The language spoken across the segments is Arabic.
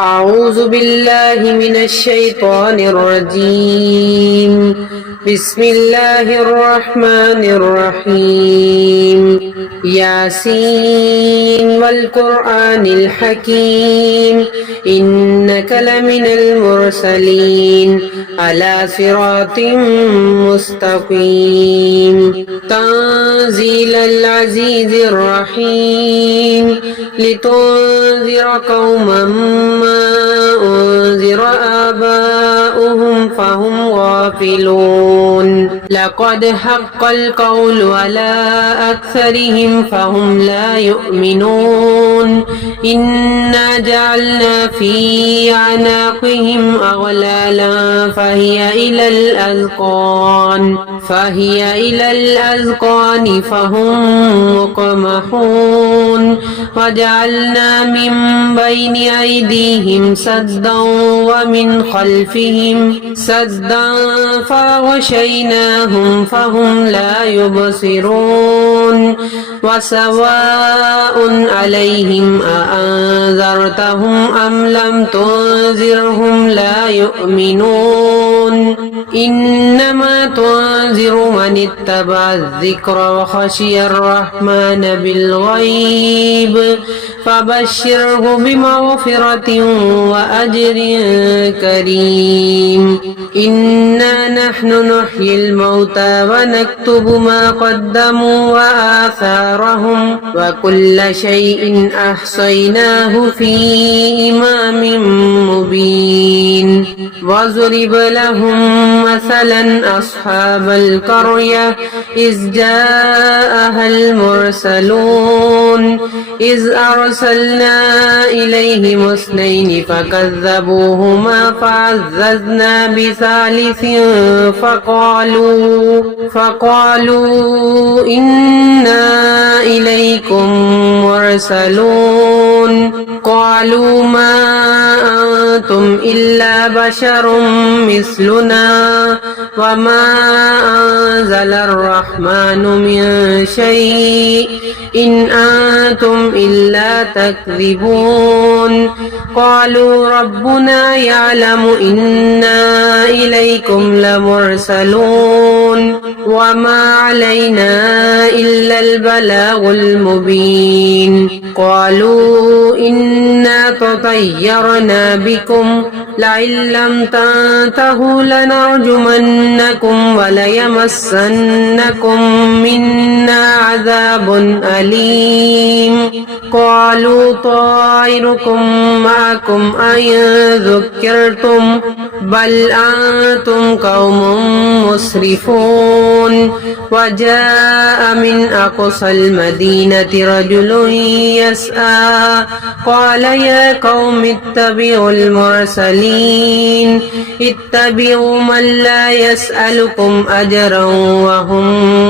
أعوذ بالله من الشيطان الرجيم. بسم الله الرحمن الرحيم. ياسين والقرآن الحكيم إنك لمن المرسلين على صراط مستقيم. تنزيل العزيز الرحيم لتنذر قوما أنذر آباؤهم فهم غافلون. لقد حق القول على أكثرهم فهم لا يؤمنون. إنا جعلنا في أعناقهم أغلالا فهي إلى الأذقان فهم مقمحون. وجعلنا من بين أيديهم سدا ومن خلفهم سدا فغشيناهم فهم لا يبصرون. وسواء عليهم أأنذرتهم أم لم تنذرهم لا يؤمنون. إنما تنذر من اتبع الذكر وخشي الرحمن بالغيب فبشره بمغفرة وأجر كريم. إنا نحن نحيي الموتى ونكتب ما قدموا وآثارهم وكل شيء أحصيناه في إمام مبين. واضرب لهم مثلا أصحاب القرية إذ جاءها المرسلون إذ أرسلنا إليهم اثنين فكذبوهما فعززنا بثالث فقالوا إنا إليكم مرسلون. قالوا ما أنتم إلا بشر مثلنا وما أنزل الرحمن من شيء إن أنتم إلا تكذبون. قالوا ربنا يعلم إنا إليكم لمرسلون وما علينا إلا البلاغ المبين. قالوا إنا تطيرنا بكم لئن لم تنتهوا لنرجمنكم وليمسنكم منا عذاب أليم. قالوا طائركم معكم أئن ذكرتم بل أنتم قوم مسرفون. وجاء من أقصى المدينة رجل يسعى قال يا قوم اتبعوا المرسلين اتبعوا من لا يسألكم أجرا وهم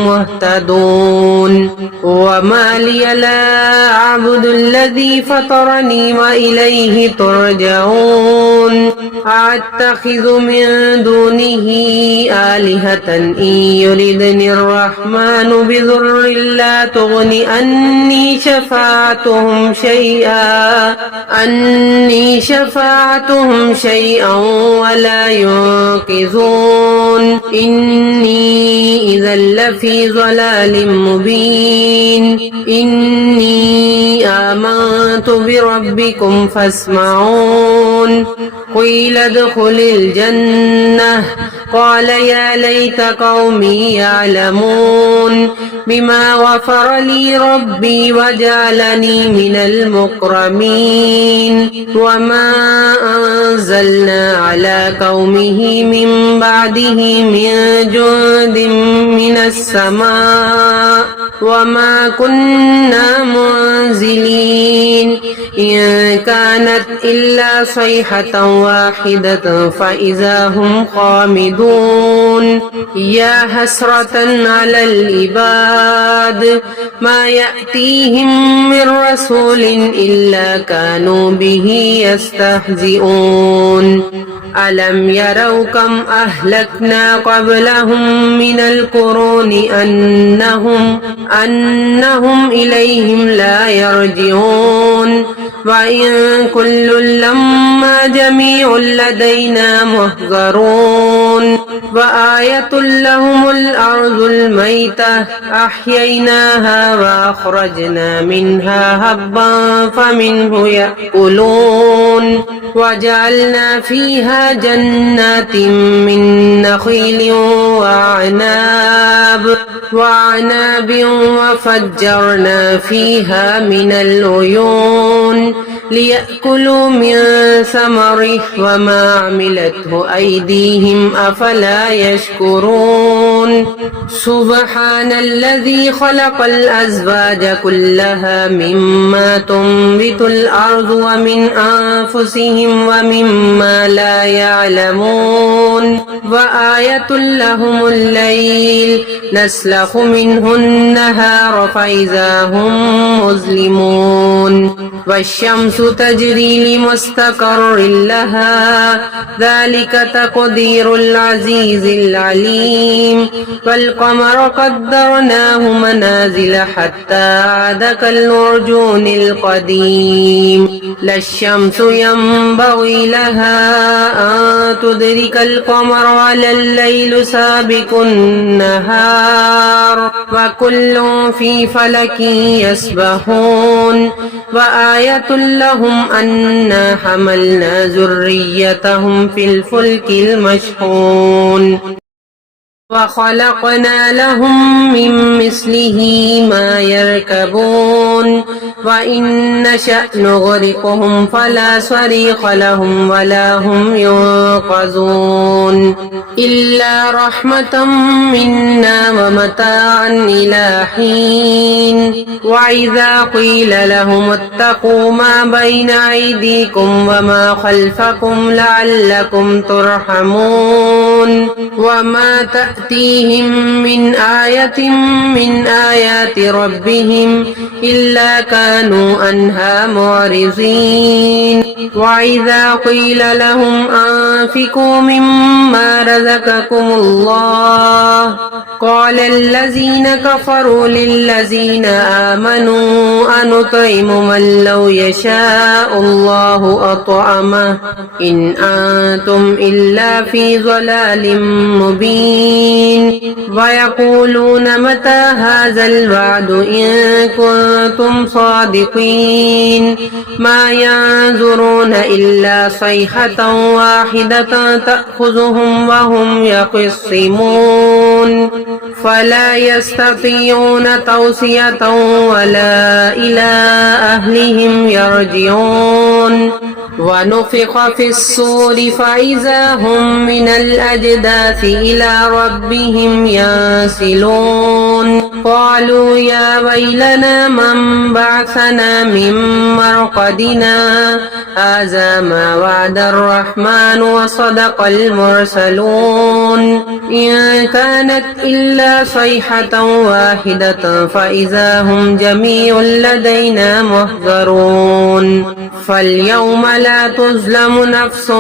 مهتدون. وما لي لا أعبد الذي فطرني وإليه ترجعون. أتخذ من دونه آلهة إن يردني الرحمن بضر لا تغن عني شفاعتهم شيئا ولا ينقذون. إني إذا لفي ضلال مبين. إني آمنت بربكم فاسمعون. قيل ادخل الجنة قال يا ليت قومي يعلمون بما غفر لي ربي وجعلني من المكرمين. وما أنزلنا على قومه من بعده من جند من السماء وما كنا منزلين. إن كانت إلا صيحة واحدة فإذا هم خامدون. يا حسرة على العباد ما يأتيهم من رسول إلا كانوا به يستهزئون. ألم يروا كم أهلكنا قبلهم من القرون أنهم إليهم لا يرجعون. وإن كل لما إنما جميع لدينا محضرون وآية لهم الأرض الميتة أحييناها وأخرجنا منها هبا فمنه يأكلون وجعلنا فيها جنات من نخيل وأعناب وفجرنا فيها من العيون ليأكلوا من ثمره وما عملته أيديهم أفلا يشكرون سبحان الذي خلق الأزواج كلها مما تنبت الأرض ومن أنفسهم ومما لا يعلمون وآية لهم الليل نسلخ منه النهار فإذا هم مظلمون والشمس تجري لمستقر لها ذلك تقدير العزيز العليم والقمر قدرناه منازل حتى عاد كالعرجون القديم لا الشمس ينبغي لها أن تدرك القمر ولا الليل سابق النهار وكل في فلك يسبحون وآية لهم أنا حملنا ذريتهم في الفلك المشحون وخلقنا لهم من مثله ما يركبون وإن نشأ نغرقهم فلا صريخ لهم ولا هم ينقذون إلا رحمة منا ومتاعا إلى حين وإذا قيل لهم اتقوا ما بين أيديكم وما خلفكم لعلكم ترحمون وما تأتيهم من آية من آيات ربهم إلا كانوا عنها معرضين وإذا قيل لهم أنفقوا مما رزقكم الله قال الذين كفروا للذين آمنوا أنطعم من لو يشاء الله أطعمه إن أنتم إلا في ضلال مبين ويقولون متى هذا الوعد إن كنتم صادقين ما ينظرون إلا صيحة واحدة تأخذهم وهم يخصمون فلا يستطيعون توصية ولا إلى أهلهم يرجعون ونفخ في الصور فإذا هم من الأجداث إلى ربهم ينسلون قالوا يا ويلنا من بعثنا من مرقدنا هذا ما وعد الرحمن وصدق المرسلون إن كانت إلا صيحة واحدة فإذا هم جميع لدينا محضرون فاليوم لا تظلم نفس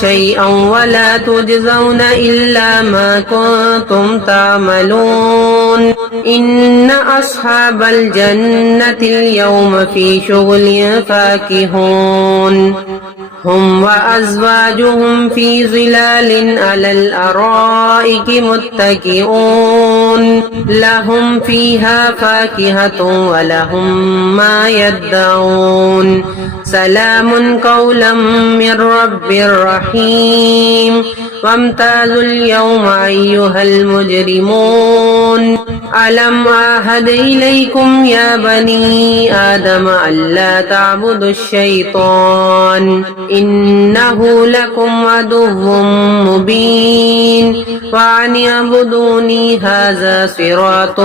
شيئا ولا تجزون إلا ما كنتم تعملون إن أصحاب الجنة اليوم في شغل فاكهون هم وأزواجهم في ظلال على الأرائك متكئون لهم فيها فاكهة ولهم ما يدعون سلام قولا من رب رحيم وامتازوا اليوم أيها المجرمون ألم أعهد إليكم يا بني آدم ألا تعبدوا الشيطان إنه لكم عدو مبين وأن اعبدوني هذا صراط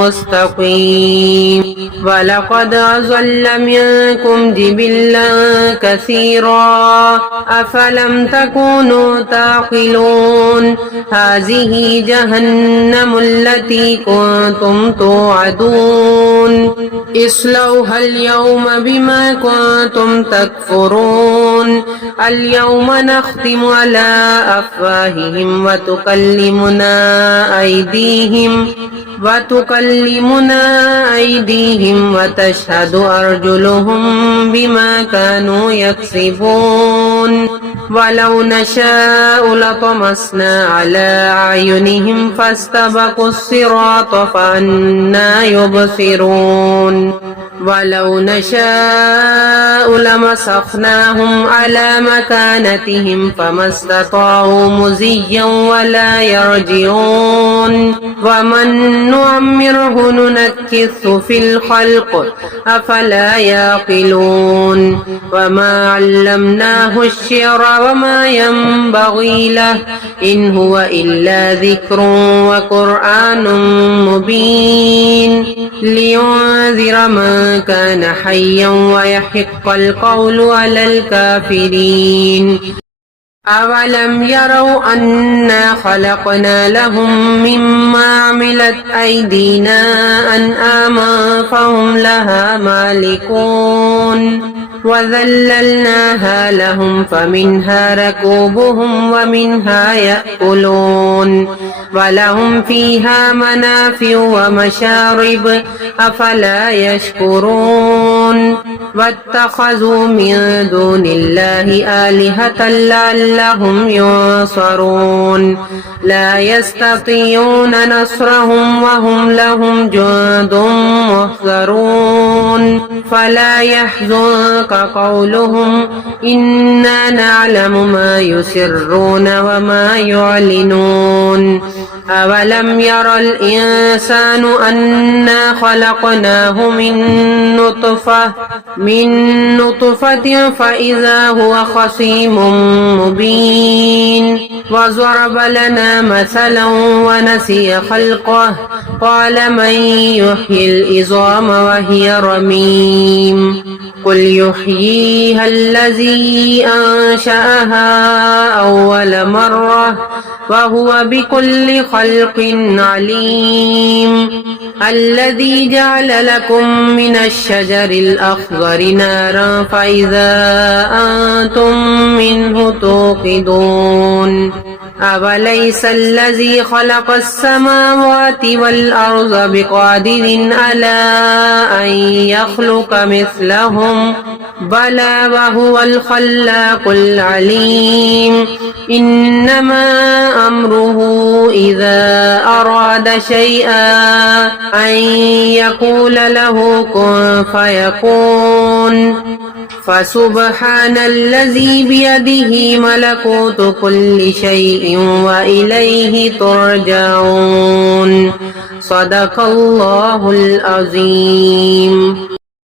مستقيم ولقد أضل منكم جبلا كثيرا أفلم تكونوا تعقلون هذه جهنم التي كنتم توعدون اصلوها اليوم بما كنتم تكفرون اليوم نختم على أفواههم وتكلمنا أيديهم وتشهد أرجلهم بما كانوا يكسبون ولو نشاء لطمسنا على أعينهم فاستبقوا الصراط فأنى يبصرون ولو نشاء لمسخناهم على مكانتهم فما استطاعوا مزيا ولا يرجعون ومن نعمره ننكثه في الخلق أفلا يعقلون وما علمناه الشعر وما ينبغي له إن هو إلا ذكر وقرآن مبين لينذر من كان حيا ويحق القول على الكافرين أولم يروا أنا خلقنا لهم مما عملت أيدينا أنعاما فهم لها مالكون وذللناها لهم فمنها ركوبهم ومنها يأكلون ولهم فيها منافع ومشارب أفلا يشكرون واتخذوا من دون الله آلهة لعلهم ينصرون لا يستطيعون نصرهم وهم لهم جند محضرون فلا يحزنك قولهم إنا نعلم ما يسرون وما يعلنون أولم ير الإنسان أنا خلقناه من نطفة فإذا هو خصيم مبين وضرب لنا مثلا ونسي خلقه قال من يحيي العظام وهي رميم قل يحييها الذي أنشأها أول مرة وهو بكل خلق عليم الذي جعل لكم من الشجر الأخضر نارا فإذا أنتم منه توقدون أوليس الذي خلق السماوات والأرض بقادر على أن يخلق مثلهم بلى وهو الخلاق العليم إنما أمره إذا أراد شيئا أن يقول له كن فيكون فسبحان الذي بيده ملكوت كل شيء وإليه ترجعون صدق الله العظيم